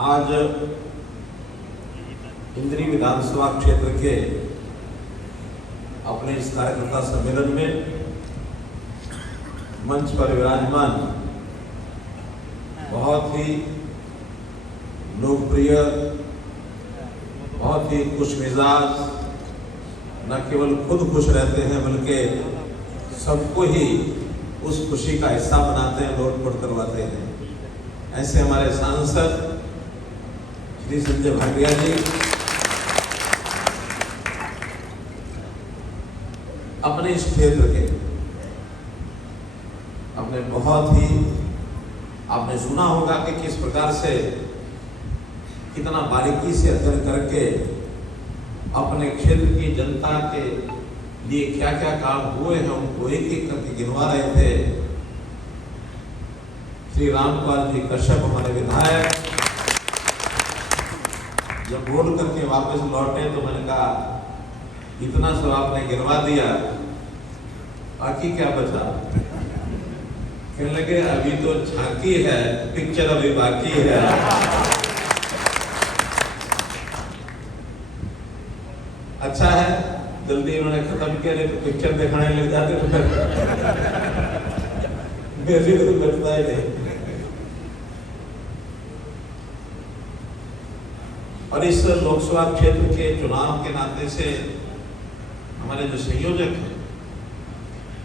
आज इंद्री विधानसभा क्षेत्र के अपने इस कार्यकर्ता सम्मेलन में मंच पर विराजमान बहुत ही लोकप्रिय, बहुत ही खुशमिजाज, न केवल खुद खुश रहते हैं बल्कि सबको ही उस खुशी का हिस्सा बनाते हैं, लोटपोट करवाते हैं। ऐसे हमारे सांसद श्री संजय भाटिया जी अपने इस क्षेत्र के अपने बहुत ही, आपने सुना होगा कि किस प्रकार से कितना बारीकी से अध्ययन करके अपने क्षेत्र की जनता के लिए क्या क्या काम हुए हैं उनको एक एक करके गिनवा रहे थे। श्री रामपाल जी कश्यप हमारे विधायक जब बोल करके वापस लौटे तो मैंने कहा इतना सब आपने गिनवा दिया, बाकी क्या बचा? कहने लगे अभी तो झांकी है, पिक्चर अभी बाकी है। अच्छा है जल्दी उन्होंने खत्म किया, नहीं तो पिक्चर दिखाने लग जाते तो मेरी तो बचता ही नहीं। और इस लोकसभा क्षेत्र के चुनाव के नाते से हमारे जो संयोजक हैं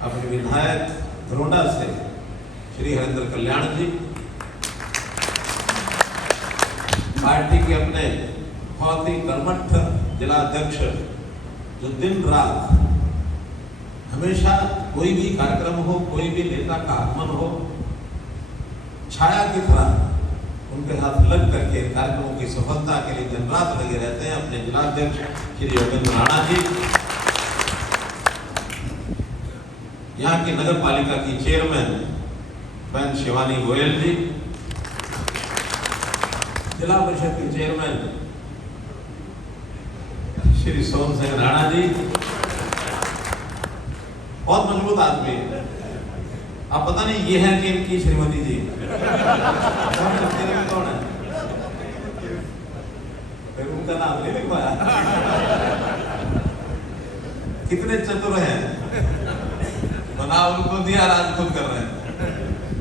अपने विधायक धरोडा से श्री हरिंद्र कल्याण जी, पार्टी के अपने बहुत ही कर्मठ जिला अध्यक्ष जो दिन रात हमेशा कोई भी कार्यक्रम हो, कोई भी नेता का आगमन हो, छाया की तरह उनके साथ लग करके कार्यक्रमों की सफलता के लिए दिन रात लगे रहते हैं। अपने जिला अध्यक्ष श्री योगेंद्र राणा जी, यहाँ की नगर पालिका की चेयरमैन बहन शिवानी गोयल जी, जिला परिषद के चेयरमैन श्री सोम सिंह राणा जी, बहुत मजबूत आदमी है। अब पता नहीं ये है कि इनकी श्रीमती जी कौन है, फिर उनका नाम नहीं लिख पाया। कितने चतुर हैं, बना उनको दिया, राज खुद कर रहे हैं।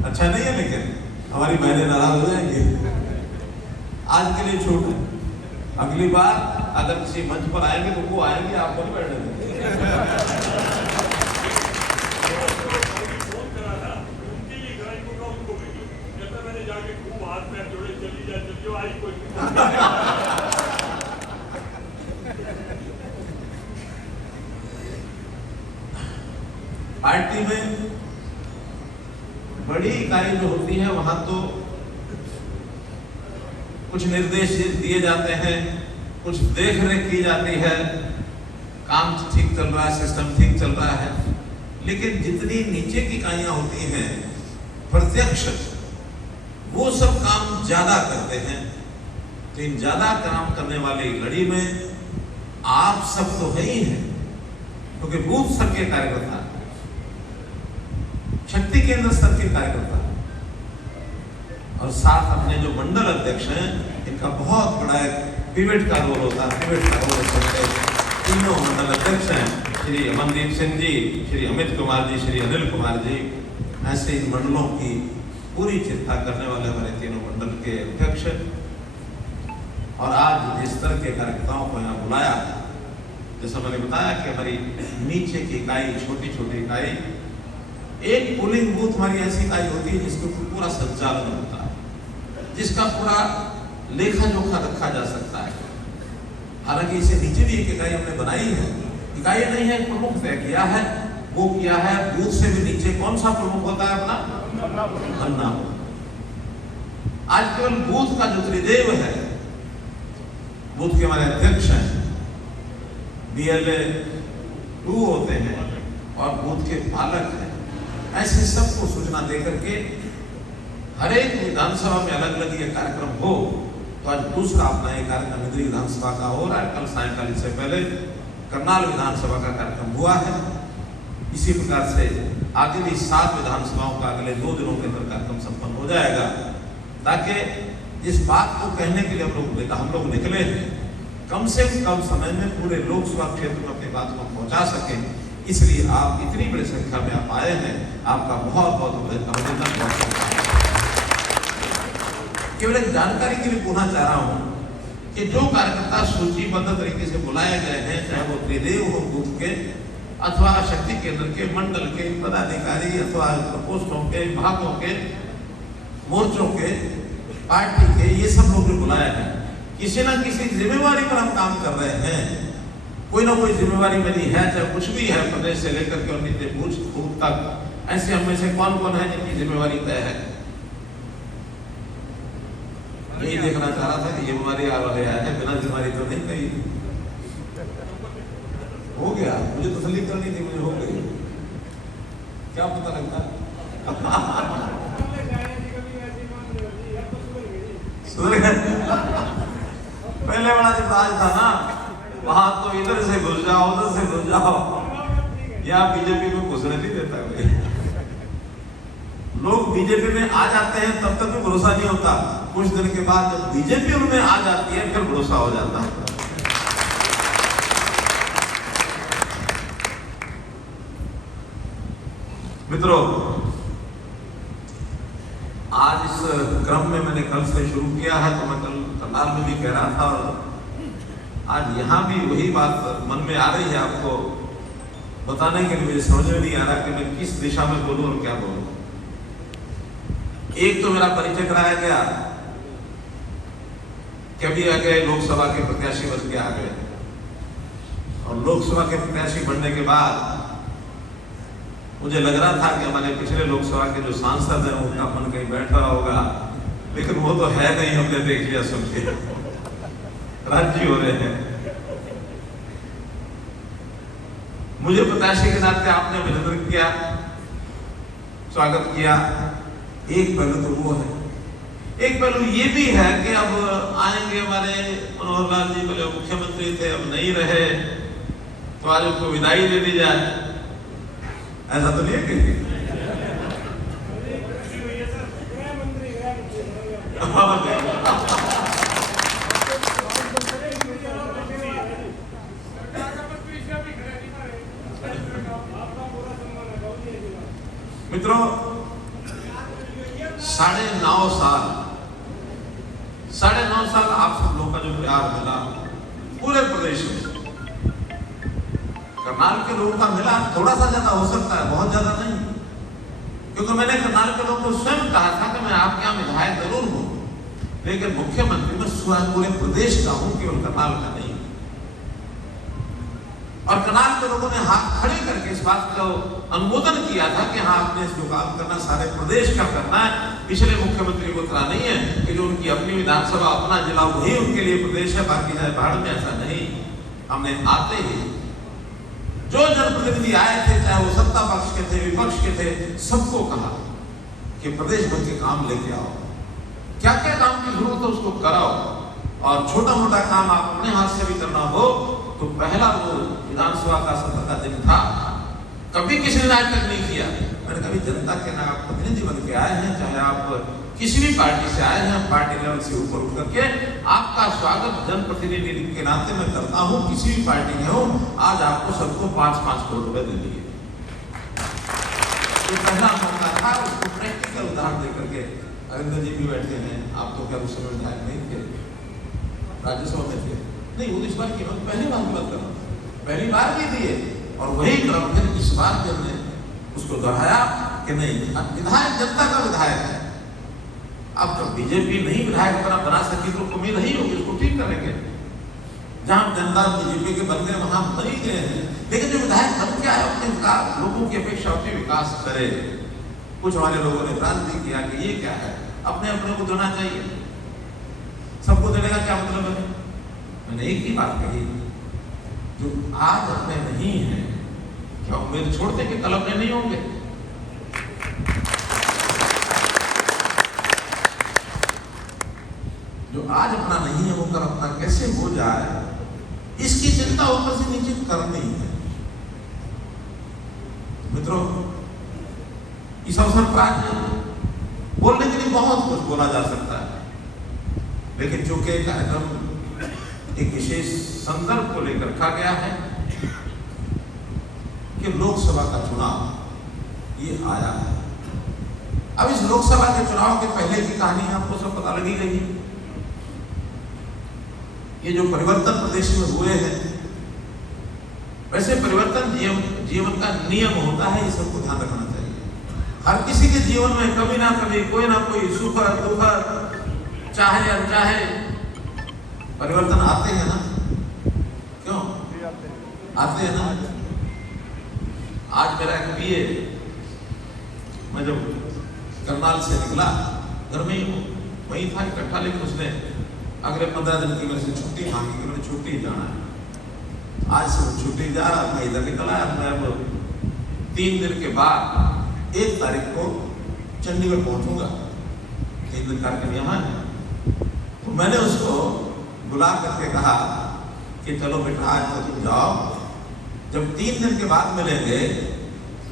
अच्छा नहीं है, लेकिन हमारी बहनें नाराज हो जाएंगी। आज के लिए छूट है, अगली बार अगर किसी मंच पर आएंगे तो वो आएंगे, आपको नहीं बैठने देंगे। पार्टी में बड़ी इकाई जो होती है वहां तो कुछ निर्देश दिए जाते हैं, कुछ देख रेख की जाती है, काम ठीक चल रहा है, सिस्टम ठीक चल रहा है। लेकिन जितनी नीचे की इकाइयां होती हैं प्रत्यक्ष, वो सब काम ज्यादा करते हैं। तो इन ज्यादा काम करने वाली लड़ी में आप सब तो है ही हैं, क्योंकि बूथ स्तर के कार्यकर्ता, शक्ति केंद्र स्तर के कार्यकर्ता और साथ अपने जो मंडल अध्यक्ष हैं, इनका बहुत बड़ा एक पिवट का रोल होता है। पिवट का रोल तीनों मंडल अध्यक्ष हैं, श्री अमनदीप सिंह जी, श्री अमित कुमार जी, श्री अनिल कुमार जी, ऐसे इन मंडलों की पूरी चिंता करने वाले हमारे तीनों मंडल के अध्यक्ष। और आज जिस तरह के कार्यकर्ताओं को यहाँ बुलाया, जैसा मैंने बताया कि हमारी नीचे की इकाई, छोटी छोटी इकाई, एक पोलिंग बूथ हमारी ऐसी इकाई होती है जिसके पूरा संचालन होता है, जिसका पूरा लेखा जोखा रखा जा सकता है। हालांकि इससे नीचे भी एक इकाई हमने बनाई है, इकाई नहीं है, प्रमुख तय किया है, वो किया है बूथ से भी नीचे कौन सा प्रमुख होता है अपना बनना। आज केवल बूथ का जो त्रिदेव है, बूथ के हमारे अध्यक्ष हैं, BLA 2 होते हैं और बूथ के पालक हैं, ऐसे सबको सूचना देकर के हर एक विधानसभा में अलग अलग ये कार्यक्रम हो। तो आज दूसरा अपना ये कार्यक्रम इंद्री विधानसभा का हो रहा है। कल सायंकाल से पहले करनाल विधानसभा का कार्यक्रम हुआ है। इसी प्रकार से आगे भी 7 विधानसभाओं का अगले 2 दिनों के अंदर कार्यक्रम संपन्न हो जाएगा, ताकि इस बात को कहने के लिए हम लोग निकले हैं, कम से कम समय में पूरे लोकसभा क्षेत्र में अपनी बात को पहुंचा सकें, इसलिए आप इतनी बड़ी संख्या में आप आए हैं, आपका बहुत बहुत अभिनंदन। केवल एक जानकारी के लिए पूछना चाह रहा हूं कि जो कार्यकर्ता सूचीबद्ध तरीके से बुलाए गए हैं, चाहे वो त्रिदेव हो बूथ के अथवा शक्ति केंद्र के, मंडल के पदाधिकारी अथवा प्रकोष्ठों के, विभागों के, मोर्चों के, पार्टी के, ये सब लोग जो बुलाए हैं, किसी ना किसी जिम्मेवारी पर हम काम कर रहे हैं। कोई ना कोई जिम्मेवारी मेरी है, चाहे कुछ भी है, प्रदेश से लेकर के और नीचे बूथ तक। ऐसे हम में से कौन कौन है जिनकी जिम्मेवारी तय है? यही देखना चाह रहा था कि जिम्मेवारी वाले आए हैं, बिना जिम्मेवारी तो नहीं कही हो गया। मुझे तसल्ली करनी थी, मुझे हो गई, क्या पता लगता। पहले बड़ा जब राज था ना, वहां तो इधर से घुस जाओ, उधर से घुस जाओ, या बीजेपी में घुसने नहीं देता भाई। लोग बीजेपी में आ जाते हैं तब तक भी भरोसा नहीं होता, कुछ दिन के बाद जब बीजेपी उनमें आ जाती है फिर भरोसा हो जाता है। मित्रों, आज इस क्रम में मैंने कल से शुरू किया है, तो मैं कल करनाल में भी कह रहा था और आज यहाँ भी वही बात मन में आ रही है आपको बताने के लिए। मुझे समझ में नहीं आ रहा कि मैं किस दिशा में बोलूं और क्या बोलूं। एक तो मेरा परिचय कराया गया, कभी आ गए लोकसभा के प्रत्याशी बन के आ गए, और लोकसभा के प्रत्याशी बनने के बाद मुझे लग रहा था कि हमारे पिछले लोकसभा के जो सांसद हैं उनका मन कहीं बैठ रहा होगा, लेकिन वो तो है नहीं। हमने देख लिया, सुन के राज्य हो रहे हैं। मुझे प्रत्याशी के नाते आपने अभिनंदन किया, स्वागत किया। एक पहलू तो वो है, एक पहलू ये भी है कि अब आएंगे हमारे मनोहर लाल जी, पहले मुख्यमंत्री थे, अब नहीं रहे, तो आज उनको विदाई दे दी जाए, ऐसा तो नहीं है कि मित्रों, 9.5 साल आप सब लोगों का जो प्यार मिला पूरे प्रदेश में, करनाल के लोगों का मिला थोड़ा सा ज्यादा हो सकता है, बहुत ज्यादा नहीं, क्योंकि मैंने करनाल के लोगों को स्वयं कहा था कि मैं आपके यहाँ विधायक जरूर हूं, लेकिन मुख्यमंत्री में स्वयं पूरे प्रदेश का हूं, केवल करनाल का नहीं। और करनाल के लोगों ने हाथ खड़े करके इस बात का अनुमोदन किया था कि हाँ, आपने जो काम करना सारे प्रदेश का करना है। पिछले मुख्यमंत्री को इतना नहीं है कि जो उनकी अपनी विधानसभा, अपना जिला, वही उनके लिए प्रदेश है, बाकी जाए बाहर में, ऐसा नहीं। हमने आते ही जो जनप्रतिनिधि आए थे, चाहे वो सत्ता पक्ष के थे, विपक्ष के थे, सबको कहा कि प्रदेश भर के काम लेके आओ, क्या क्या काम की जरूरत है उसको कराओ, और छोटा मोटा काम आप अपने हाथ से भी करना हो तो पहला वो विधानसभा का सत्र का दिन था, कभी किसी ने आज तक नहीं किया। मैंने कभी जनता के ना प्रतिनिधि बन के आए हैं, चाहे आप किसी भी पार्टी से आए हैं, पार्टी लेवल से ऊपर उठ करके आपका स्वागत जनप्रतिनिधि के नाते मैं करता हूं, किसी भी पार्टी में हो। आज आपको सबको 5-5 करोड़ रुपए दे दिए, तो पहला मौका था, उसको प्रैक्टिकल उदाहरण देकर के। अरिंदर जी भी बैठे हैं, आप तो क्या उस समय विधायक नहीं थे, राज्यसभा में थे, नहीं वो इस बार की बात, पहली बार की बात कर रहा हूं, पहली बार भी दिए, और वही क्रम फिर इस बार भी हमने उसको दोहराया कि नहीं, विधायक जनता का विधायक है। अब जब बीजेपी नहीं विधायक बना सकी तो कमी नहीं होगी, उसको ठीक करेंगे। जहां जनता बीजेपी के बन गए वहां बन ही गए हैं, लेकिन जो विधायक बन के आए अपने विकास, लोगों की अपेक्षा होती विकास करे। कुछ हमारे लोगों ने क्रांति किया कि ये क्या है, अपने अपने को देना चाहिए, सबको देने का क्या मतलब है। मैंने एक ही बात कही, जो आज अपने नहीं है, क्या उम्मीद छोड़ते कि कल अपने नहीं होंगे। जो आज अपना नहीं है वो कल अपना कैसे हो जाए, इसकी चिंता ऊपर से नीचे करनी है। मित्रों, इस अवसर पर आज बोलने के लिए बहुत कुछ बोला जा सकता है, लेकिन चूंकि कार्यक्रम एक विशेष संदर्भ को लेकर रखा गया है कि लोकसभा का चुनाव ये आया है। अब इस लोकसभा के चुनाव के पहले की कहानी आपको सब पता लगी गई है। ये जो परिवर्तन प्रदेश में हुए हैं, वैसे परिवर्तन जीवन का नियम होता है, ये सबको ध्यान रखना चाहिए। हर किसी के जीवन में कभी ना कभी कोई ना कोई सुख दुख चाहे अनचाहे परिवर्तन आते हैं ना। क्यों आते हैं ना? आज मेरा एक बीए, मैं जब करनाल से निकला, घर में ही वही था इकट्ठा, लेकिन उसने अगले 15 दिन की मेरे से छुट्टी मांगी कि मैंने छुट्टी जाना है। आज से वो छुट्टी जा रहा, मैं इधर निकल आया। मैं अब 3 दिन के बाद 1 तारीख को चंडीगढ़ पहुंचूंगा। 3 दिन कार्यक्रम यहाँ है। तो मैंने उसको बुला करके कहा कि चलो बेटा आज तो तुम जाओ, जब 3 दिन के बाद मिलेंगे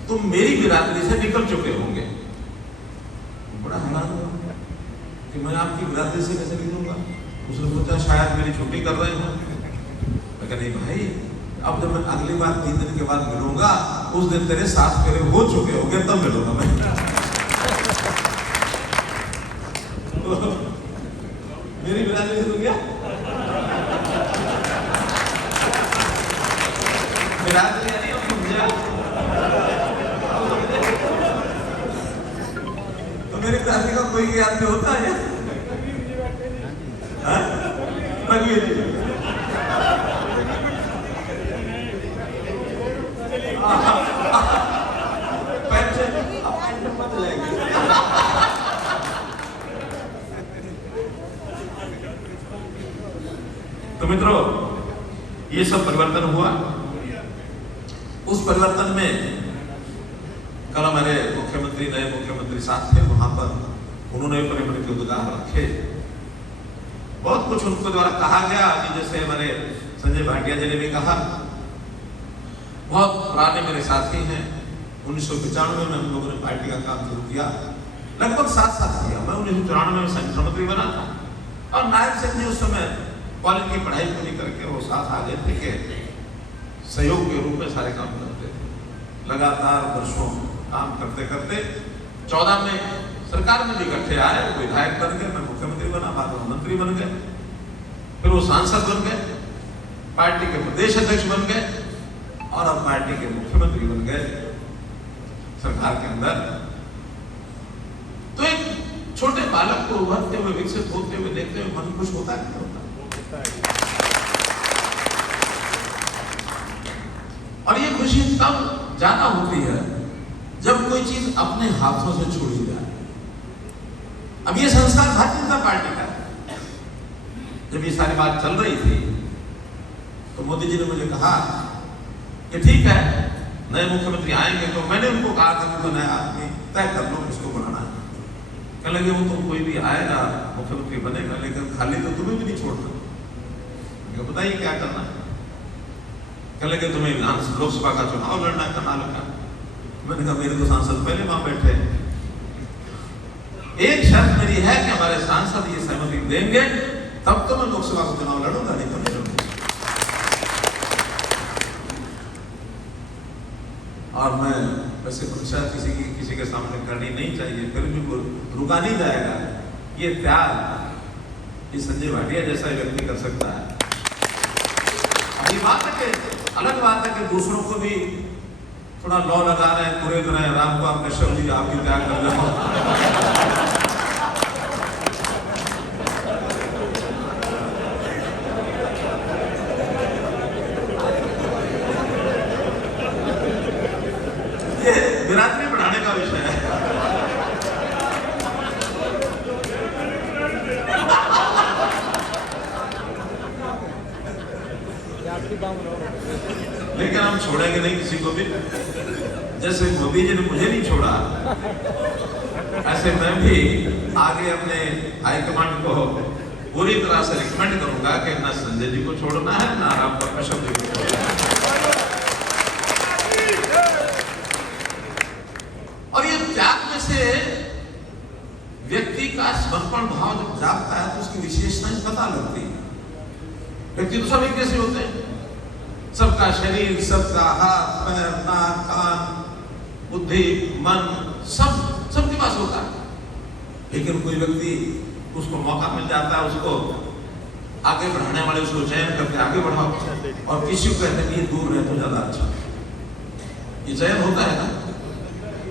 तुम मेरी बिरादरी से निकल चुके होंगे। बड़ा हैरान हुआ कि मैं आपकी बिरादरी से कैसे निकलूंगा। उसने सोचा शायद मेरी छुट्टी कर रहे हो। मैं कहा नहीं भाई, अब जब मैं अगली बार 3 दिन के बाद मिलूंगा, उस दिन तेरे 7 फेरे हो चुके होंगे, तब मिलूंगा मैं। मेरी बिरादरी से तो गया, बिरादरी तो मेरी बिरादरी का कोई आदमी होता है? रघुवीर जी तो मित्रों, ये सब परिवर्तन हुआ। उस परिवर्तन में कल हमारे मुख्यमंत्री, नए मुख्यमंत्री साथ थे, वहां पर उन्होंने बड़े के उद्गार रखे। बहुत कुछ उनको द्वारा कहा गया, जैसे हमारे संजय भाटिया जी ने भी कहा। बहुत पुराने मेरे साथी हैं। 1995 में हम लोगों ने पार्टी का काम शुरू किया, लगभग 7 साल किया। मैं 1994 में संगठन मंत्री बना था और नायब सिंह जी उस समय कॉलेज की पढ़ाई पूरी करके वो साथ आ गए थे कि सहयोग के रूप में सारे काम करते थे। लगातार वर्षों काम करते करते 14 में सरकार में भी इकट्ठे आए, वो विधायक बन गए, मैं मुख्यमंत्री बना, बाद में मंत्री बन गए, फिर वो सांसद बन गए, पार्टी के प्रदेश अध्यक्ष बन गए और अब पार्टी के मुख्यमंत्री बन गए सरकार के अंदर। तो एक छोटे बालक को उभरते हुए, विकसित होते हुए देखते हुए मन खुश होता है, नहीं होता? और ये खुशी तब ज्यादा होती है जब कोई चीज अपने हाथों से छोड़ी जाए। अब ये संस्कार भारतीय जनता पार्टी का है। जब ये सारी बात चल रही थी तो मोदी जी ने मुझे कहा कि ठीक है, नए मुख्यमंत्री आएंगे, तो मैंने उनको कहा था कि नया आदमी तय कर लो किसको बनाना है। कहने लगे वो तो कोई भी आएगा मुख्यमंत्री बनेगा, लेकिन खाली तो तुम्हें भी नहीं छोड़ना। बताइए क्या करना है। कहने लगे तुम्हें लोकसभा का चुनाव लड़ना है करनाल का। मैंने कहा मेरे तो सांसद पहले वहां बैठे, एक शर्त मेरी है कि हमारे सांसद ये सहमति देंगे तब तो मैं लोकसभा का चुनाव लड़ूंगा, नहीं तो नहीं लड़ूंगा। और मैं वैसे परीक्षा किसी के सामने करनी नहीं चाहिए, फिर भी रुका नहीं जाएगा। ये त्याग ये संजय भाटिया जैसा व्यक्ति कर सकता है। ये बात है कि अलग बात है कि दूसरों को भी थोड़ा लॉ लगा रहे हैं, पूरे तरह राम को आप कश्यप जी आप भी त्याग कर लो। ये बिरादरी बढ़ाने का विषय है। लेकिन हम छोड़ेंगे नहीं किसी को भी। जैसे मोदी जी ने मुझे नहीं छोड़ा, ऐसे मैं भी आगे अपने हाईकमांड को पूरी तरह से रिकमेंड करूंगा कि ना संजय जी को छोड़ना है, ना राम कश्यप जी को छोड़ना है। और ये त्याग में से व्यक्ति का समर्पण भाव जब जागता है तो उसकी विशेषताएं पता लगती है। व्यक्ति तो सब एक जैसे होते हैं, सबका शरीर, सबका हाथ पैर नाक कान बुद्धि मन सब सबके पास होता है, लेकिन कोई व्यक्ति उसको मौका मिल जाता है, उसको आगे बढ़ाने वाले उसको चयन करके आगे बढ़ाओ, और किसी को कहते हैं ये दूर रहे तो ज्यादा अच्छा। ये चयन होता है ना,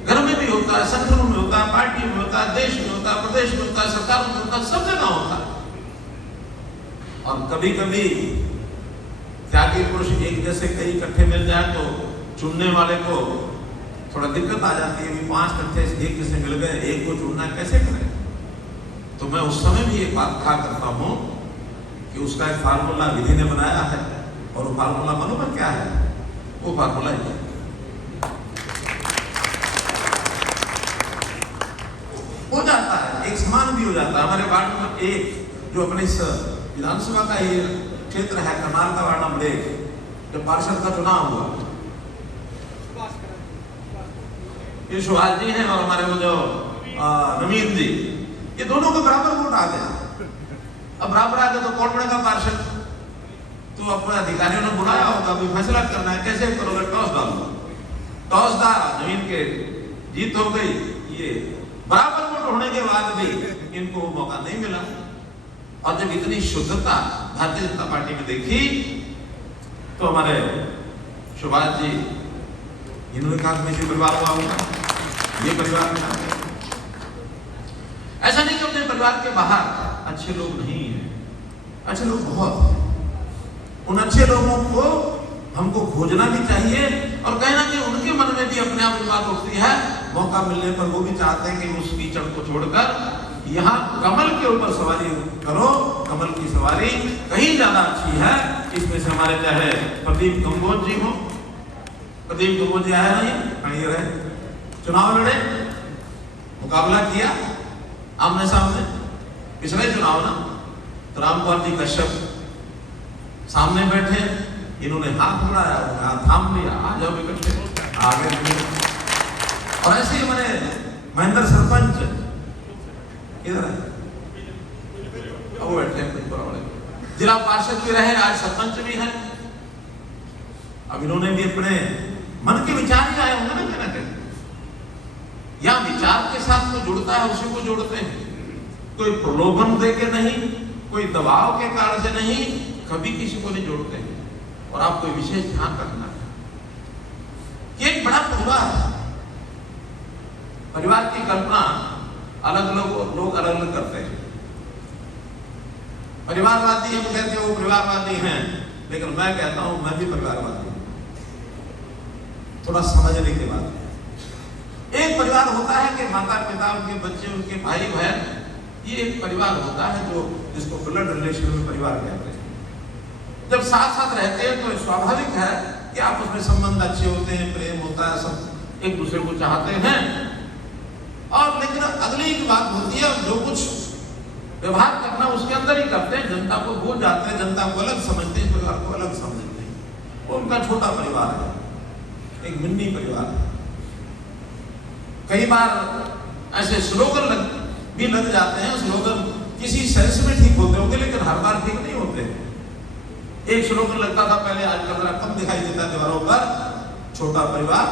घर में भी होता है, संगठनों में होता है, पार्टी में होता है, देश में होता है, प्रदेश में होता है, सरकार में होता है, सब जगह होता है। और कभी कभी त्यागी पुरुष एक जैसे कई इकट्ठे मिल जाए तो चुनने वाले को थोड़ा दिक्कत आ जाती है कि 5 इकट्ठे एक जैसे मिल गए, एक को चुनना कैसे करें। तो मैं उस समय भी एक बात कहा करता हूं कि उसका एक फार्मूला विधि ने बनाया है, और वो फार्मूला मालूम क्या है? वो फार्मूला ये हो जाता है, एक समान भी हो जाता है। हमारे वार्ड में एक जो अपने विधानसभा का ये क्षेत्र है करनाल का वार्ड नंबर 1, जब पार्षद का चुनाव हुआ, ये सुभाष जी हैं और हमारे वो जो नवीन जी, ये दोनों को बराबर वोट आ गया। अब बराबर आ गया तो कौन बनेगा पार्षद? तो अपने अधिकारियों ने बुलाया होगा, अभी फैसला करना है, कैसे करोगे? टॉस डालो, टॉस डाला, नवीन के जीत हो गई। ये बराबर वोट होने के बाद भी इनको मौका नहीं मिला। और जब इतनी शुद्धता भारतीय जनता पार्टी में देखी तो हमारे सुभाष जी, इन्होंने कहा मैं इसी परिवार को आऊंगा, ये परिवार में। ऐसा नहीं कि अपने परिवार के बाहर अच्छे लोग नहीं हैं, अच्छे लोग बहुत हैं। उन अच्छे लोगों को हमको खोजना भी चाहिए, और कहना कि उनके मन में भी अपने आप बात उठती है, मौका मिलने पर वो भी चाहते हैं कि उस कीचड़ को छोड़कर यहाँ कमल के ऊपर सवारी करो। कमल की सवारी कहीं ज्यादा अच्छी है। इसमें से हमारे चाहे प्रदीप कंबोज जी हो, प्रदीप कंबोज जी आया नहीं, कहीं रहे, चुनाव लड़े, मुकाबला किया आमने सामने, पिछले चुनाव ना, तो रामकुमार जी कश्यप सामने बैठे, इन्होंने हाथ बढ़ाया, हाथ थाम लिया, आ जाओ इकट्ठे, आगे। और ऐसे ही हमारे महेंद्र सरपंच इधर है, वो बैठे वाले जिला पार्षद भी रहे, आज सरपंच भी है। अब इन्होंने भी अपने मन के विचार ही आए होंगे ना कहना कहीं, या विचार के साथ कोई जुड़ता है उसी को जोड़ते हैं, कोई प्रलोभन दे के नहीं, कोई दबाव के कारण से नहीं, कभी किसी को नहीं जोड़ते हैं। और आपको विशेष ध्यान रखना है कि एक बड़ा परिवार है, परिवार की कल्पना अलग अलग लोग अलग अलग करते हैं। परिवारवादी हम कहते हैं वो परिवारवादी हैं, लेकिन मैं कहता हूं मैं भी परिवारवादी हूं, थोड़ा समझने के बाद। एक परिवार होता है कि माता पिता, उनके बच्चे, उनके भाई बहन, ये एक परिवार होता है जो जिसको ब्लड रिलेशन में परिवार कहते हैं। जब साथ साथ रहते हैं तो स्वाभाविक है कि आपस में संबंध अच्छे होते हैं, प्रेम होता है, सब एक दूसरे को चाहते हैं। और लेकिन अगली की बात होती है, जो कुछ व्यवहार करना उसके अंदर ही करते हैं, जनता को भूल जाते हैं, जनता को अलग समझते हैं, परिवार को अलग समझते हैं। वो उनका छोटा परिवार है, एक मिनी परिवार है। कई बार ऐसे स्लोगन भी लग जाते हैं, स्लोगन किसी सेंस में ठीक होते होंगे, लेकिन हर बार ठीक नहीं होते। एक स्लोगन लगता था पहले, आजकल जरा कम दिखाई देता है दीवारों पर, छोटा परिवार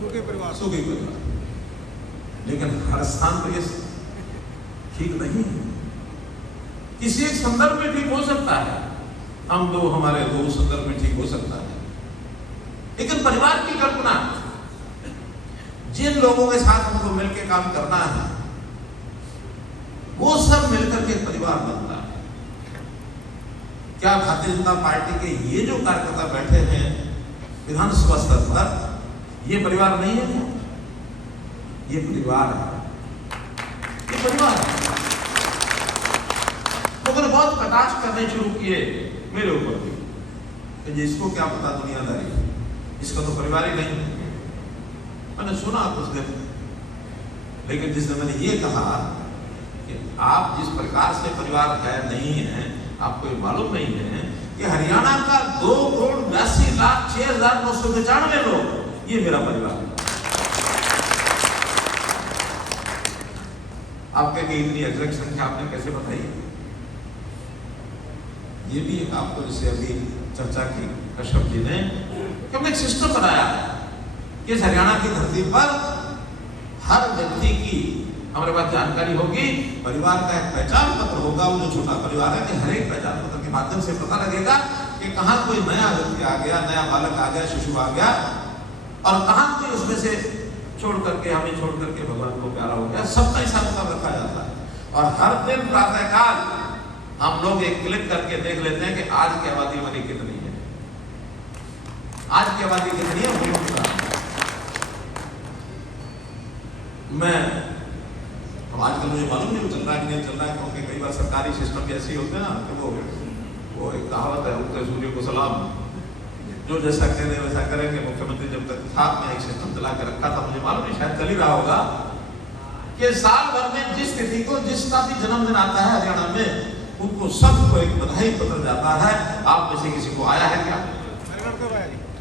सुखी परिवार, सुखी परिवार। लेकिन हर स्थान पर ये ठीक नहीं है, किसी एक संदर्भ में ठीक हो सकता है, हम दो हमारे दो संदर्भ में ठीक हो सकता है, लेकिन परिवार की कल्पना, जिन लोगों के साथ हमको मिलकर काम करना है, वो सब मिलकर के परिवार बनता है। क्या भारतीय जनता पार्टी के ये जो कार्यकर्ता बैठे हैं विधानसभा स्तर पर, ये परिवार नहीं है? ये परिवार है, ये परिवार है। तो बहुत कटाक्ष करने शुरू किए मेरे ऊपर भी कि इसको क्या पता दुनियादारी, इसका तो परिवार ही नहीं। मैंने सुना कुछ दिन, लेकिन जिस दिन मैंने ये कहा कि आप जिस प्रकार से परिवार है नहीं है, आपको ये मालूम नहीं है कि हरियाणा का 2,82,06,995 लोग, ये मेरा परिवार है। आप कहेंगे इतनी एग्जैक्ट संख्या आपने कैसे बताई? ये भी एक आपको जैसे अभी चर्चा की कश्यप जी ने कि हमने एक सिस्टम बनाया कि इस हरियाणा की धरती पर हर व्यक्ति की हमारे पास जानकारी होगी, परिवार का एक पहचान पत्र होगा, वो जो छोटा परिवार है कि हर एक पहचान पत्र के माध्यम से पता लगेगा कि कहाँ कोई नया व्यक्ति आ गया, नया बालक आ गया, शिशु आ गया, और कहाँ कोई उसमें से छोड़ करके हमें छोड़ करके भगवान को प्यारा हो गया। सबका हिसाब किताब रखा जाता है और हर दिन प्रातःकाल हम लोग एक क्लिक करके देख लेते हैं कि आज की आबादी हमारी कितनी है, आज की आबादी कितनी है। वो मैं अब आजकल मुझे मालूम नहीं चल रहा है कि नहीं चल रहा है, क्योंकि कई बार सरकारी सिस्टम भी ऐसे ही होते हैं ना कि वो एक कहावत है, उगते सूर्य को सलाम, जो जैसा करें वैसा करेंगे। मुख्यमंत्री जब तक साथ में एक सिस्टम चला के रखा था, मुझे मालूम नहीं शायद चल ही रहा होगा कि साल भर में जिस तिथि को जिसका भी जन्मदिन आता है हरियाणा में, उनको सबको एक बधाई पत्र जाता है। आप में से किसी को आया है क्या?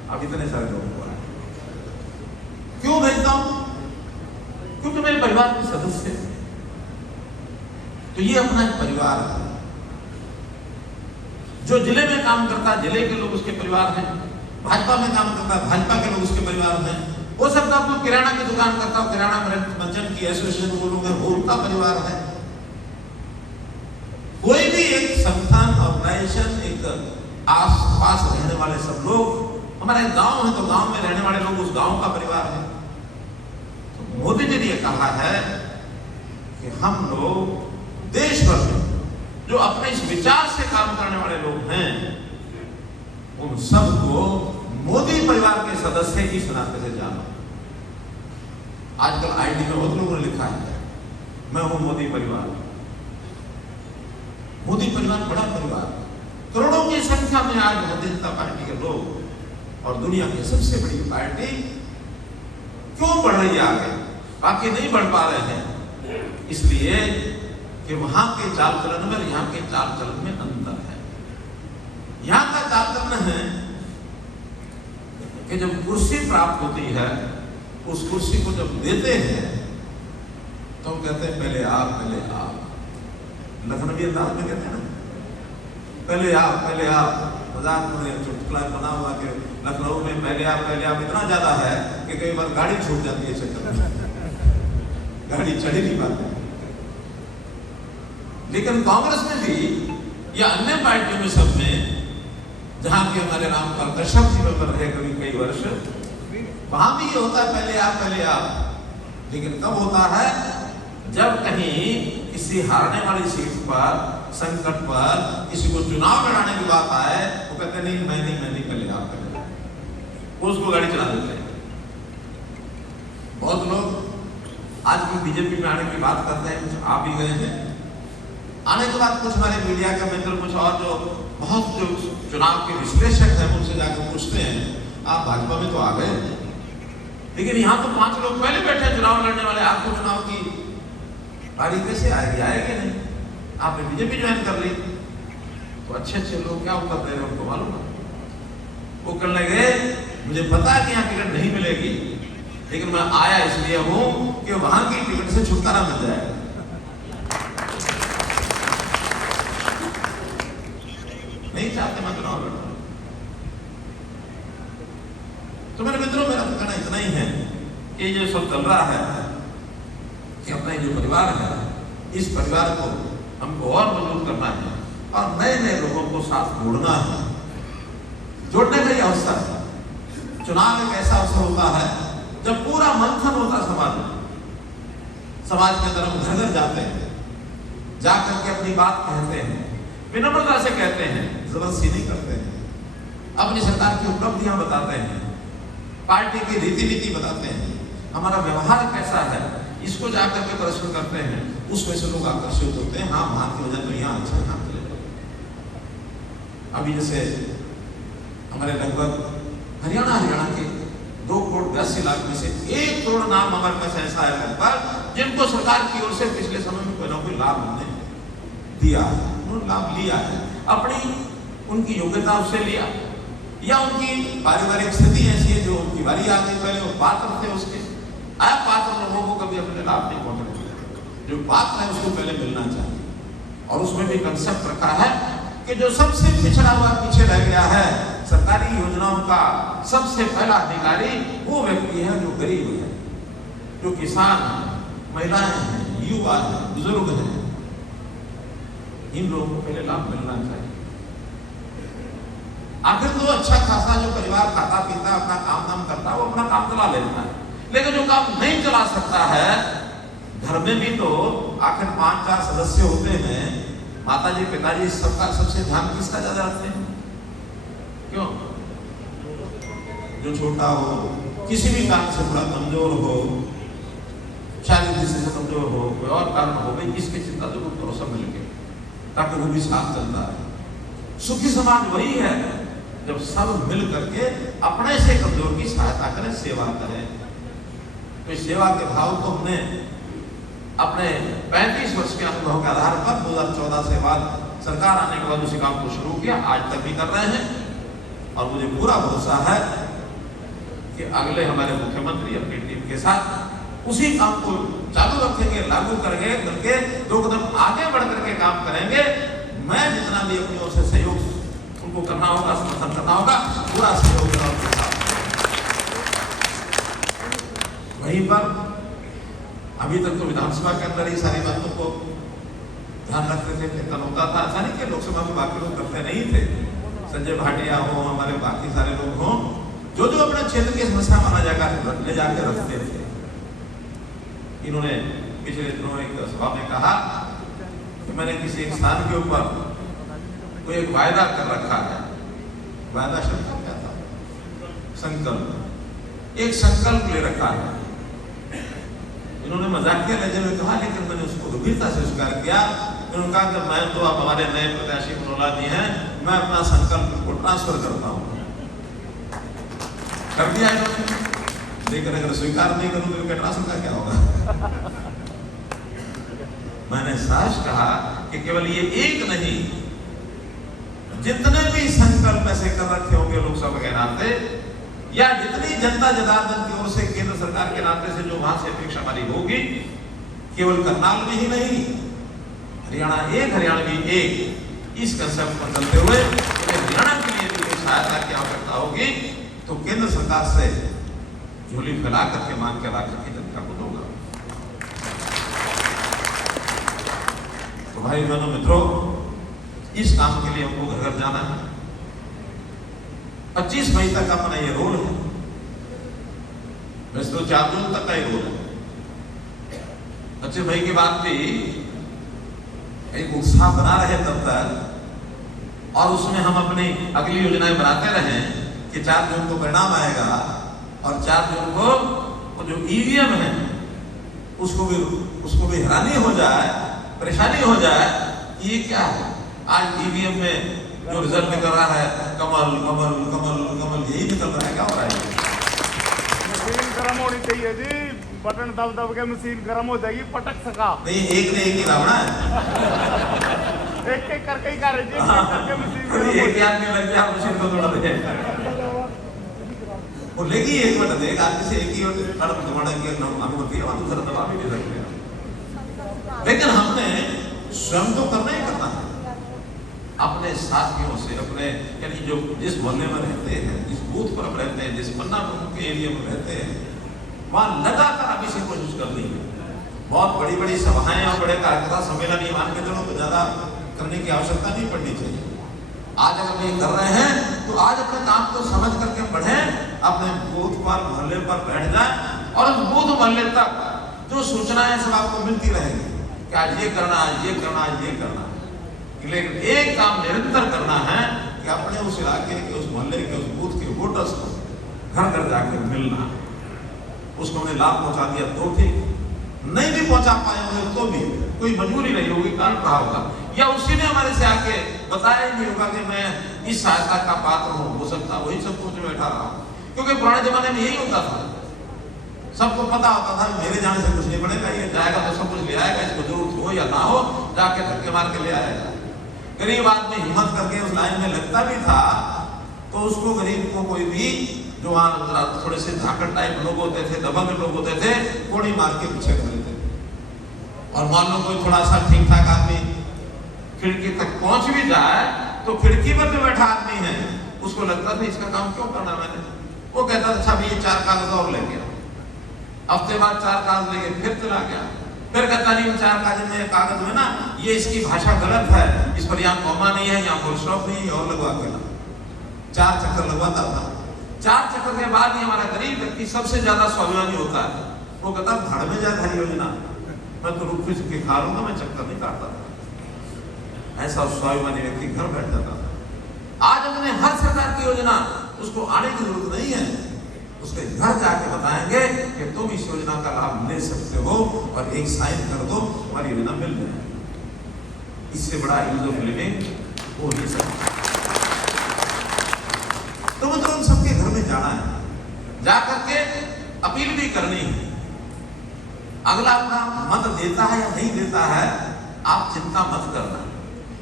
अब इतने सारे लोगों को आया। क्यों भेजता हूं? क्योंकि मेरे परिवार के सदस्य, तो ये अपना एक परिवार है। जो जिले में काम करता है, जिले के लोग उसके परिवार हैं। भाजपा में काम करता है, भाजपा के लोग उसके परिवार हैं। हो सकता है कोई किराना की दुकान करता हो, किराना मंचन की एसोसिएशन वो लोग हैं, वो उनका परिवार है। कोई भी एक संस्थान, ऑर्गेनाइजेशन, एक आस पास रहने वाले सब लोग, हमारा एक गांव है तो गांव में रहने वाले लोग उस गांव का परिवार है। तो मोदी जी ने यह कहा है कि हम लोग देश भर में जो अपने इस विचार से काम करने वाले लोग हैं, उन सबको मोदी परिवार के सदस्य की नाते से जाना। आजकल आईडी में बहुत लोगों ने लिखा है मैं हूं मोदी परिवार। मोदी परिवार बड़ा परिवार, करोड़ों की संख्या में आज भारतीय जनता पार्टी के लोग और दुनिया की सबसे बड़ी पार्टी क्यों बढ़ रही है आगे, बाकी नहीं बढ़ पा रहे हैं? इसलिए कि वहां के चाल चलन में यहाँ के चाल चलन में अंतर है। यहाँ का चाल चलन है कि जब कुर्सी प्राप्त होती है, उस कुर्सी को जब देते हैं तो हम कहते हैं पहले आप, पहले आप। लखनवी अंदाज में कहते हैं ना, पहले आप। मजाक में चुटकुला बना हुआ कि लखनऊ में पहले आप इतना ज्यादा है कि कई बार गाड़ी छूट जाती है चक्कर में, गाड़ी चढ़ ही नहीं पाती। लेकिन कांग्रेस में भी या अन्य पार्टियों में, सब में, जहां के हमारे रामपाल कश्यप जी में रहे कभी कई वर्ष, वहां भी ये होता है पहले आप। लेकिन कब होता है? जब कहीं किसी हारने वाली सीट पर, संकट पर, किसी को चुनाव लड़ाने की बात आए, वो कहते नहीं मैं नहीं पहले आप, वो उसको गाड़ी चला देते हैं। बहुत लोग आज भी बीजेपी में आने की बात करते हैं, कुछ आ भी गए हैं। आने के बाद कुछ हमारे मीडिया के मित्र, कुछ और जो बहुत जो चुनाव के विश्लेषक हैं, उनसे जाकर पूछते हैं आप भाजपा में तो आ गए, लेकिन यहाँ तो 5 लोग पहले बैठे चुनाव लड़ने वाले, आपको चुनाव की बारी कैसे आएगी नहीं? आपने बीजेपी ज्वाइन कर ली। तो अच्छे लोग क्या उत्तर दे रहे हैं उनको मालूम है। वो करने गए, मुझे पता है कि यहाँ टिकट नहीं मिलेगी, लेकिन मैं आया इसलिए हूं कि वहां की टिकट से छुटकारा मिल जाए। नहीं चाहते मैं चुनाव लड़ना। तो मेरे मित्रों, मेरा कहना इतना ही है कि ये सब चल रहा है कि अपना जो परिवार है, इस परिवार को हमको और मजबूत करना है और नए लोगों को साथ जोड़ना है। जोड़ने का ये अवसर है। चुनाव एक ऐसा अवसर होता है जब पूरा मंथन होता है समाज के तरफ घर जाते हैं, जाकर के अपनी बात कहते हैं, विनम्रता से कहते हैं, जबरदस्ती नहीं करते हैं, अपनी सरकार की उपलब्धियां बताते हैं, पार्टी की रीति नीति बताते हैं, हमारा व्यवहार कैसा है, इसको जाकर के प्रदर्शन करते हैं। उसमें से लोग आकर्षित होते हैं, हाँ वहां की वजह तो यहाँ अच्छा काम चलेगा। अभी जैसे हमारे लगभग हरियाणा के 2,82,00,000 में से 1 करोड़ नाम हमारे पास ऐसा है लगभग, जिनको सरकार की ओर से पिछले समय में कोई ना कोई लाभ हमने दिया है, उन्होंने लाभ लिया है, अपनी उनकी योग्यता उससे लिया, या उनकी पारिवारिक स्थिति ऐसी है जो उनकी बारी आ गई, पहले वो पात्र थे, उसके अपात्र लोगों को कभी अपने लाभ नहीं पहुंचने, जो पात्र है उसको पहले मिलना चाहिए। और उसमें भी कंसेप्ट रखा है कि जो सबसे पिछड़ा हुआ पीछे रह गया है, सरकारी योजनाओं का सबसे पहला अधिकारी वो व्यक्ति है जो गरीब है, जो किसान है, महिलाएं हैं, युवा है, बुजुर्ग हैं। इन लोगों को पहले लाभ मिलना चाहिए। आखिर तो अच्छा खासा जो परिवार खाता पीता अपना काम धाम करता है वो अपना काम चला लेता है, लेकिन जो काम नहीं चला सकता है, घर में भी तो आखिर 5-4 सदस्य होते हैं, माताजी पिताजी सबका सबसे ध्यान किसका ज्यादा रखते हैं? क्यों? जो छोटा हो, किसी भी कारण से थोड़ा कमजोर हो, शारीरिक दृष्टि से कमजोर हो, कोई और कारण हो, भाई इसकी चिंता जरूर करो सब मिलकर, ताकि वो भी साथ चलता है। सुखी समाज वही है जब सब मिल करके अपने से कमजोर की सहायता करें, सेवा करें। तो इस सेवा के भाव को हमने अपने 35 वर्ष के अनुभव के आधार पर 2014 से बाद सरकार आने के बाद उसी काम को शुरू किया, आज तक भी कर रहे हैं। और मुझे पूरा भरोसा है कि अगले हमारे मुख्यमंत्री अपनी टीम के साथ उसी काम को चालू रखेंगे, लागू करेंगे, बल्कि 2 कदम आगे बढ़ करके काम करेंगे। मैं जितना भी अपनी ओर से सहयोग उनको करना होगा, समर्थन करना होगा, पूरा सहयोग करना होगा। वहीं पर अभी तक तो विधानसभा के अंदर ही सारी बातों को ध्यान रखते थे, चिंतन होता था। ऐसा नहीं कि लोकसभा में बाकी लोग करते नहीं थे, संजय भाटिया हो, हमारे बाकी सारे लोग हों, जो जो अपने क्षेत्र की समस्या माना जाकर ले जाकर रखते थे। इन्होंने पिछले दिनों एक सभा में कहा कि मैंने किसी एक स्थान के ऊपर कोई एक वायदा कर रखा है। वायदा शब्द क्या था? संकल्प। एक संकल्प ले रखा है। इन्होंने मजाकिया लहजे में कहा, लेकिन मैंने उसको गंभीरता से स्वीकार किया। उन्होंने कहा कि मैं तो अब हमारे नए प्रत्याशी मनोला जी हैं, मैं अपना संकल्प को ट्रांसफर करता हूं। कर दिया इन्होंने, लेकिन अगर स्वीकार नहीं करूं तो ट्रांसफर का क्या होगा? मैंने साहस कहा कि केवल ये एक नहीं, जितने भी संकल्प ऐसे कर रखे होंगे लोकसभा के नाते, या जितनी जनता जनार्दन की ओर से केंद्र सरकार के नाते से जो वहां से अपेक्षा हमारी होगी, केवल करनाल में ही नहीं, हरियाणा एक हरियाणवी एक, इस कंसेप्ट पर चलते हुए हरियाणा के लिए भी सहायता की आवश्यकता होगी तो केंद्र सरकार से झोली फैला करके मांग के ला करके जनता को दूंगा। तो भाई बहनों मित्रों, इस काम के लिए हमको घर घर जाना है। 25 मई तक अपना ये रोल है, वैसे तो 4 जून तक का ही रोल है। 25 मई के बाद भी एक उत्साह बना रहे तब तक, और उसमें हम अपनी अगली योजनाएं बनाते रहें कि 4 जून को परिणाम आएगा और 4 जून को जो ईवीएम है उसको भी हैरानी हो जाए, परेशानी हो जाए कि ये क्या है। आज ईवीएम में जो रिजल्ट निकल रहा है, कमल कमल कमल कमल, यही निकल रहा है। क्या हो रहा है? मशीन गर्म होनी चाहिए जी, बटन दब दब के मशीन गर्म हो जाएगी, पटक सका नहीं, एक ने एक ही लावना है, एक एक करके ही कर रहे जी, मशीन एक आदमी लग गया मशीन को थोड़ा दे वो लेगी, एक मिनट देगा आदमी से एक ही अनुमति दूसरा दबा भी नहीं सकते। लेकिन हमने स्वयं तो करना ही करना है, अपने साथियों से, अपने यानी जो जिस मोहल्ले में रहते हैं, जिस बूथ पर हम रहते हैं, जिस पन्ना प्रमुख के एरिया में रहते हैं, वहां लगातार अभी से कोशिश करनी है। बहुत बड़ी बड़ी सभाएं और बड़े कार्यकर्ता सम्मेलन ये मान के चलो तो ज्यादा करने की आवश्यकता नहीं पड़नी चाहिए। आज अगर ये कर रहे हैं तो आज अपने काम को समझ करके बढ़ें, अपने बूथ पर मोहल्ले पर बैठ जाए और उस बूथ मोहल्ले तक जो सूचनाएं सब आपको मिलती रहेंगी कि आज ये करना, आज ये करना, आज ये करना। लेकिन एक काम निरंतर करना है कि अपने उस इलाके के, उस मोहल्ले के, उस बूथ के वोटर्स को घर घर जाकर मिलना। उसको हमने लाभ पहुंचा दिया तो ठीक, नहीं भी पहुंचा पाए होंगे तो भी कोई मजबूरी नहीं होगी, कारण रहा होगा, या उसी ने हमारे से आके बताया ही नहीं होगा कि मैं इस सहायता का पात्र हूं, हो सकता वही सब सोच में बैठा रहा। क्योंकि पुराने जमाने में यही होता था, सबको पता होता था मेरे जाने से कुछ नहीं बनेगा, ये जाएगा तो सब कुछ ले आएगा, इसको जरूरत हो या ना हो जाके धक्के मार के ले आएगा। गरीब आदमी हिम्मत करके उस लाइन में लगता भी था तो उसको गरीब को कोई भी जो वहां थोड़े से झाकड़ टाइप लोग होते थे, दबंग लोग होते थे, कोड़ी मार के पीछे कर लेते थे। और मान लो कोई थोड़ा सा ठीक ठाक आदमी खिड़की तक पहुंच भी जाए तो तो खिड़की पर जो बैठा आदमी है उसको लगता था इसका काम क्यों करना मैंने। वो कहता था अच्छा भैया 4 कागज और ले गया, हफ्ते बाद 4 कागज लेके फिर चला गया, फिर कहता नहीं 4 कागज में ना ये इसकी भाषा गलत है, इस पर यहाँ कॉमा नहीं है, यहाँ फुल स्टॉप नहीं है, और लगवा के ला। 4 चक्कर लगवाता था। 4 चक्कर के बाद ही हमारा गरीब व्यक्ति सबसे ज्यादा स्वाभिमानी होता है। वो कहता भाड़ में जा धारी योजना, मैं तो रुपये चुके खा लूंगा, मैं चक्कर नहीं काटता था। ऐसा स्वाभिमानी व्यक्ति घर बैठ जाता था। आज हमने हर सरकार की योजना उसको आने की जरूरत नहीं है, उसके घर जाके बताएंगे कि तुम इस योजना का लाभ ले सकते हो और एक साइन कर दो, तुम्हारी योजना मिल जाएगी। इससे बड़ा यूज ऑफ लिविंग हो नहीं सकता। तो मतलब उन सबके घर में जाना है, जाकर के अपील भी करनी है। अगला अपना मत देता है या नहीं देता है, आप चिंता मत करना।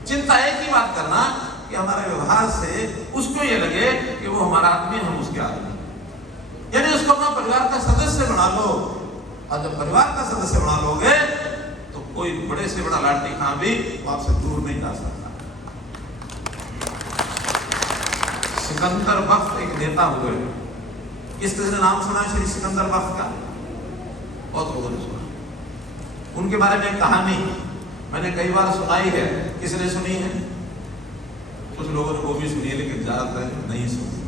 चिंता एक ही बात करना कि हमारे व्यवहार से उसको ये लगे कि वो हमारा आदमी, हम उसके आदमी, यानी उसको अपना परिवार का सदस्य बना लो। और जब परिवार का सदस्य बना लोगे तो कोई बड़े से बड़ा लाठी खां भी आपसे दूर नहीं जा सकता। सिकंदर बख्त एक नेता हुए, किसी ने नाम सुना श्री सिकंदर बख्त का? बहुत लोगों ने सुना। उनके बारे में एक कहानी मैंने कई बार सुनाई है। किसने सुनी है? कुछ लोगों ने वो भी सुनी है, लेकिन ज्यादातर नहीं सुनी।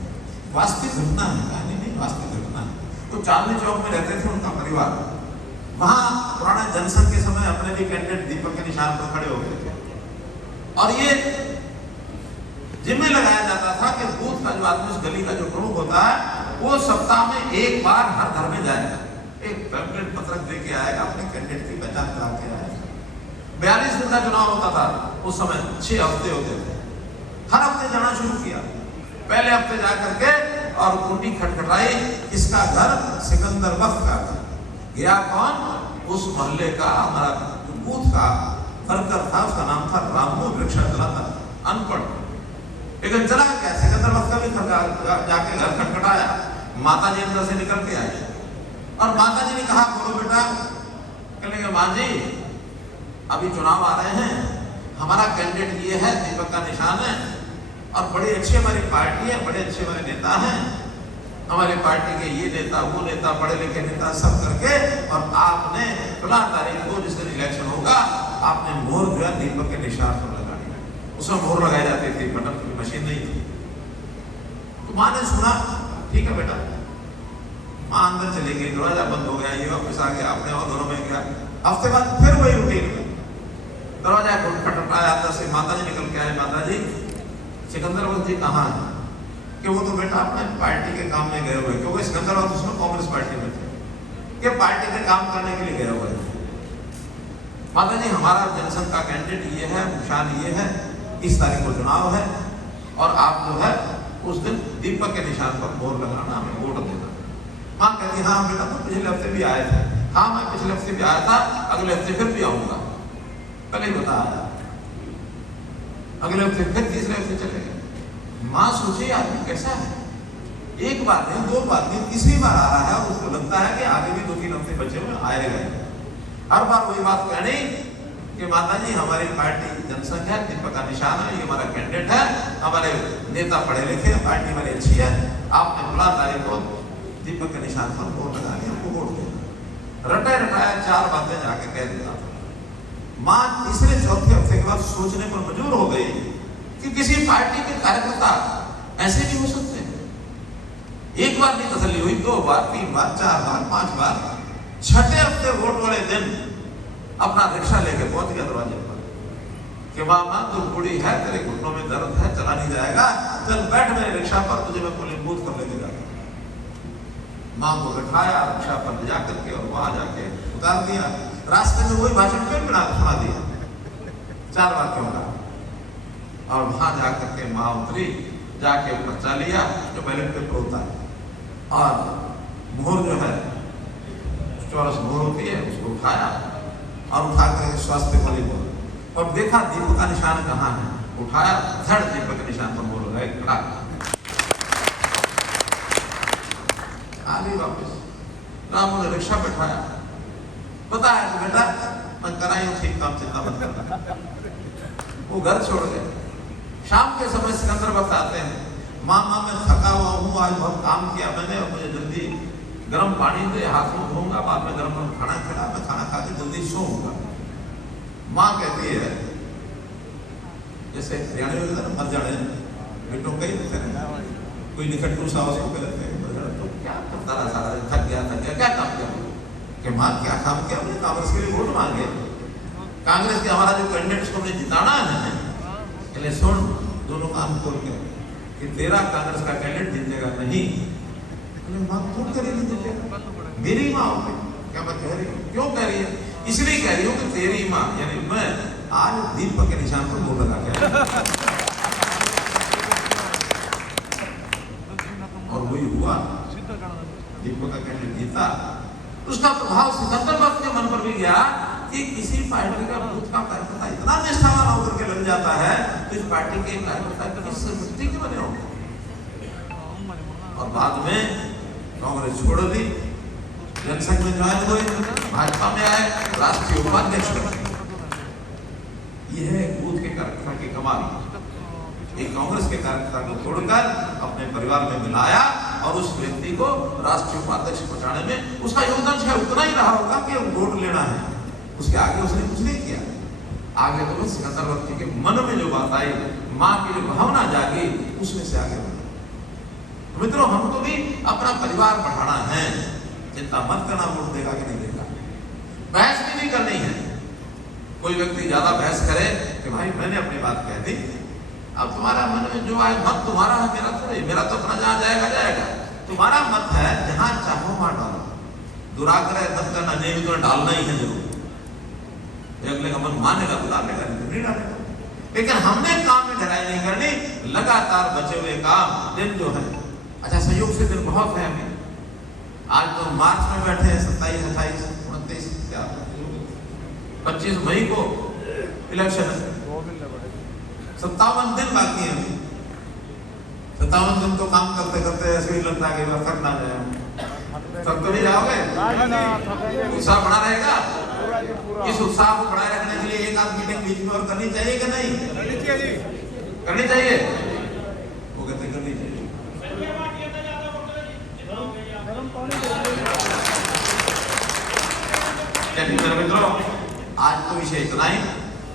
वास्तविक घटना है, कहानी नहीं, वास्तविक घटना है। तो चांदनी चौक में रहते थे उनका परिवार। वहां पुराना जनसंघ के समय अपने भी कैंडिडेट दीपक के निशान पर खड़े हो गए थे और ये जिम्मे लगाया जाता था कि बूथ का जो आदमी, उस गली का जो प्रमुख होता है, वो सप्ताह में एक बार हर घर में जाएगा, एक पैम्फलेट पत्रक लेके आएगा, अपने कैंडिडेट की पहचान करा के आएगा। 42 दिन का चुनाव होता था उस समय, 6 हफ्ते होते थे। हर हफ्ते जाना शुरू किया। पहले हफ्ते जाकर के और कुंडी खटखटाई, इसका घर सिकंदर बख्त का था। गया कौन? उस मोहल्ले का हमारा बूथ का वर्कर था, उसका नाम था रामू, रिक्शा चलाता, अनपढ़, लेकिन चला गया। सिकंदर बख्त का भी जाके घर खटखटाया। माता जी अंदर से निकल के आई और माता जी ने कहा बोलो बेटा। कहने के माँ जी अभी चुनाव आ रहे हैं, हमारा कैंडिडेट ये है, दीपक का निशान है, और बड़ी अच्छी हमारी पार्टी है, बड़े अच्छे हमारे नेता हैं, हमारे पार्टी के ये नेता वो नेता, पढ़े लिखे नेता सब करके, और आपने फलां तारीख को जिस दिन इलेक्शन होगा आपने मोहर जो है दीपक के निशान पर लगानी है। उसमें मोहर लगाई जाती थी, बटन की मशीन नहीं थी। तो माँ ने सुना, ठीक है बेटा। माँ अंदर चली गई, दरवाजा बंद हो गया, ये वापस आ गया, अपने और घरों में गया। हफ्ते बाद फिर वही रूटीन में दरवाजा खटखटाया, अंदर से माता जी निकल के आए। माता जी सिकंदर बख्त जी कहाँ है? कि वो तो बेटा अपने पार्टी के काम में गए हुए, क्योंकि सिकंदर बख्त उसमें कांग्रेस पार्टी में थे, कि पार्टी के काम करने के लिए गए हुए थे। माता जी हमारा जनसंघ का कैंडिडेट ये है, निशान ये है, इस तारीख को चुनाव है, और आप जो है उस दिन दीपक के निशान पर मोहर लगाना, हमें वोट देना। माँ कहती हाँ बेटा, तो पिछले हफ्ते भी आए थे। हाँ मैं पिछले हफ्ते भी आया था, अगले हफ्ते फिर भी आऊंगा। कल ही बताया, अगले हफ्ते फिर तीसरे हफ्ते चले गए। माँ सोचे आदमी कैसा है, एक बार नहीं, 2 बार नहीं, तीसरी बार आ रहा है, उसको लगता है कि आगे भी 2-3 हफ्ते बचे हुए आएगा। हर बार वही बात कहनी कि माता जी हमारी पार्टी जनसंघ है, दीपक का निशान है, ये हमारा कैंडिडेट है, हमारे नेता पढ़े लिखे, पार्टी हमारी अच्छी है, आपने फलां तारीख को दीपक के निशान पर वोट लगा लिया, हमको वोट देना। रटाया रटाया 4 बातें जाके कह देता था। माँ तीसरे चौथे हफ्ते के बाद सोचने पर मजबूर हो गई कि किसी पार्टी के कार्यकर्ता ऐसे भी हो सकते हैं। एक बार नहीं तसल्ली हुई, 2 बार, 3 बार, 4 बार, 5 बार। 6ठे हफ्ते वोट वाले दिन अपना रिक्शा लेके पहुंच गया दरवाजे पर कि माँ तू बूढ़ी है, तेरे घुटनों में दर्द है, चला नहीं जाएगा, चल बैठ मेरे रिक्शा पर, तुझे मैं पोलिंग बूथ पर लेके जाऊंगा। माँ को बैठाया रिक्शा पर ले जाकर के और वहां जाके उतार दिया। रास्ते में वही भाषण फिर सुना दिया, 4 बार क्यों कहा। और वहां जाकर के माँ उतरी, जाके पर्चा लिया जो बैलेट पेपर होता है, और मोहर जो है चौरस मोहर होती है, उसको उठाया और उठा कर स्वास्थ्य वाली मोहर, और देखा दीपक का निशान कहाँ है, उठाया, धड़ दीपक के निशान पर मोहर लगाई, खड़ा आ गई वापस। रामू ने रिक्शा बैठाया, बताया कि बेटा मैं कराई हूँ ठीक काम, चिंता मत करना। वो घर छोड़ गए। शाम के समय सिकंदर वक्त आते हैं, मामा मैं थका हुआ हूँ, आज बहुत काम किया मैंने और मुझे जल्दी गर्म पानी दे, हाथ मुंह धोऊंगा, बाद में गर्म गर्म खाना खिला, मैं खाना खा के जल्दी सोऊंगा। माँ कहती है, जैसे हरियाणा में मर जाने बेटों कही देते हैं, कोई निकट सा उसको कहते हैं तो क्या करता रहा सारा दिन, थक गया क्या काम किया कि माँ क्या काम किया, हमने कांग्रेस के लिए वोट मांगे, कांग्रेस के हमारा जो कैंडिडेट उसको हमने जिताना है, चले सुन दोनों काम खोल के कि तेरा कांग्रेस का कैंडिडेट जीतेगा नहीं, माँ तुम कह रही जीतेगा, मेरी माँ हो क्या मैं कह रही हूँ, क्यों कह रही है, इसलिए कह रही हूँ कि तेरी माँ यानी मैं आज दीपक के निशान पर वोट लगा के और वही हुआ, दीपक का कैंडिडेट जीता। उसका प्रभाव सिकंदर वक्त के मन पर भी गया कि किसी पार्टी का बूथ का कार्यकर्ता इतना निष्ठावान होकर के लग जाता है तो इस पार्टी के कार्यकर्ता किस मिट्टी के बने होंगे। और बाद में कांग्रेस छोड़ दी, जनसंघ में ज्वाइन हुए, भाजपा में आए, राष्ट्रीय उपाध्यक्ष बने। यह है बूथ के कार्यकर्ता की कमाल। एक कांग्रेस के कार्यकर्ता को छोड़कर अपने परिवार में मिलाया और उस व्यक्ति को राष्ट्रीय उपाध्यक्ष पहुंचाने में उसका योगदान शायद उतना ही रहा होगा कि वोट लेना है, उसके आगे उसने कुछ नहीं किया। आगे तो बस सिकंदर वक्त के मन में जो बात आई, माँ की जो भावना जागी, उसमें से आगे बढ़ा। मित्रों, हमको भी अपना परिवार बढ़ाना है, चिंता मत करना वोट देगा कि नहीं देगा, बहस भी नहीं करनी है। कोई व्यक्ति ज्यादा बहस करे कि भाई मैंने अपनी बात कह दी, अब तुम्हारा मन में जो आए, मत तुम्हारा है, मेरा थोड़ी, मेरा तो अपना जहाँ जाएगा जाएगा, तुम्हारा मत है, जहां चाहो वहां डालो, दुराग्रह मत करना, नहीं तो डालना ही है जरूर, अगले का मन मानेगा तो डालेगा, नहीं डालेगा। लेकिन हमने काम में ढिलाई नहीं करनी, लगातार बचे हुए काम दिन जो है, अच्छा संयोग से दिन बहुत है अभी, आज तो मार्च में बैठे हैं, 27, 28, 29, 25 मई को इलेक्शन है, 57 दिन बाकी है अभी। 57 दिन तो काम करते करते ऐसे ही लगता है कि थक ना जाए, थक तो नहीं जाओगे, उत्साह बना रहेगा। इस उत्साह को बनाए रखने के लिए एक आध मीटिंग बीच में और करनी चाहिए कि नहीं करनी चाहिए, वो कहते करनी चाहिए। मित्रों, आज तो विषय इतना ही,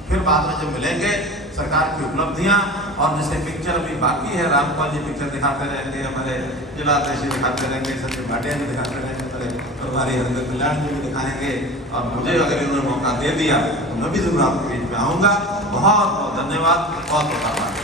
फिर बाद में जब मिलेंगे सरकार की उपलब्धियां और जैसे पिक्चर अभी बाकी है, रामपाल जी पिक्चर दिखाते रहेंगे, हमारे जिला अध्यक्ष दिखाते रहेंगे, संजय भाटिया जी दिखाते रहेंगे, हमारे प्रभारी हरिंदर कल्याण जी भी दिखाएंगे, और मुझे अगर इन्होंने मौका दे दिया तो मैं भी जरूर आपके बीच में आऊंगा। बहुत बहुत धन्यवाद, बहुत बहुत आभार।